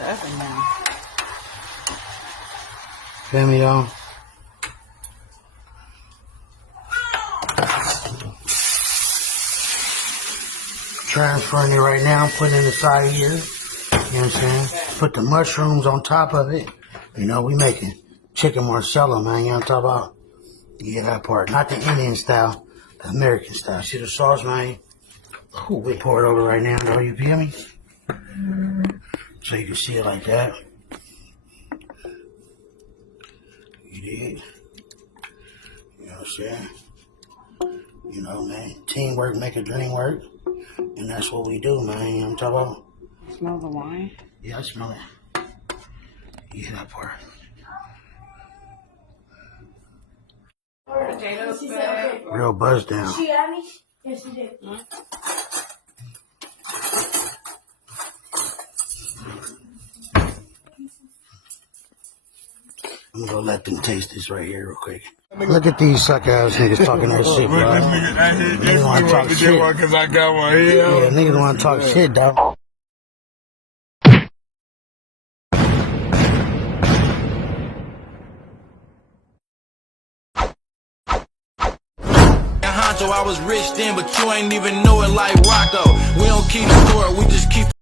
The oven now. Feel me though? Transferring it right now, putting it inside here. You know what I'm saying? Put the mushrooms on top of it. You know, we making chicken Marsala, man. You know what I'm talking about? Yeah, that part. Not the Indian style, the American style. See the sauce, man? Ooh, we pour it over right now, though. You feel me? So you can see it like that. You did. You know what I'm saying? You know, man. Teamwork make a dream work. And that's what we do, man. You know what I'm talking about? Smell the wine? Yeah, I smell it. Yeah, that part. Potatoes bag. Real buzz down. She got me? Yes, she did. I'm gonna let them taste this right here real quick. Look at these sucker ass niggas talking that shit, bro. Niggas wanna talk shit. Yeah, niggas wanna talk shit, dog. I was rich then, but you ain't even know it like Rocco. We don't keep score, we just keep